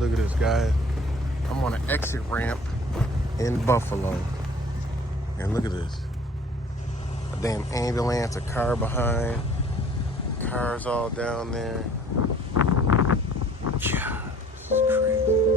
Look at this, guys. I'm on an exit ramp in Buffalo. And look at this. A damn ambulance, a car behind. Cars all down there. God, this is crazy.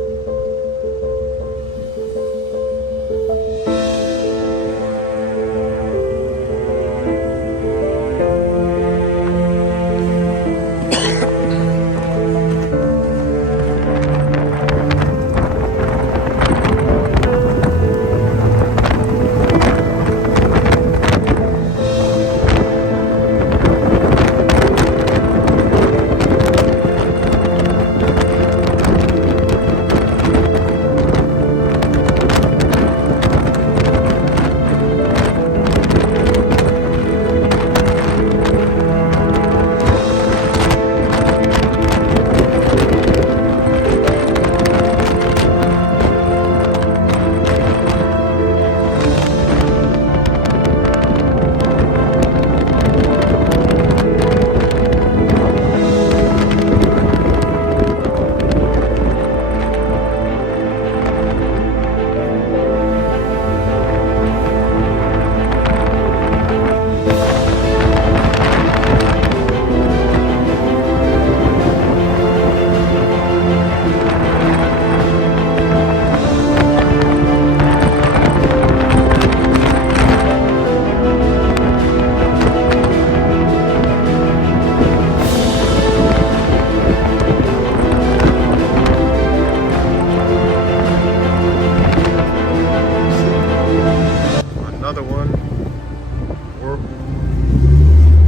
Another one.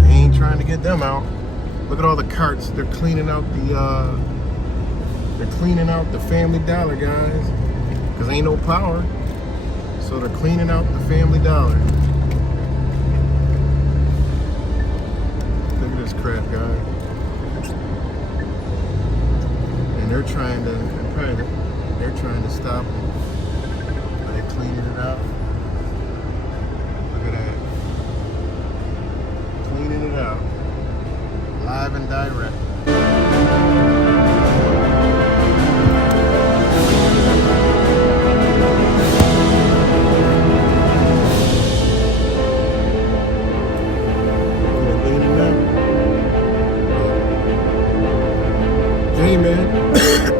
They ain't trying to get them out. Look at all the carts. They're cleaning out the Family Dollar, guys. Cause ain't no power. So they're cleaning out the Family Dollar. Look at this crap, guys. And they're trying to stop them. Are they cleaning it out? Look at that. Cleaning it out. Live and direct. Hey, man.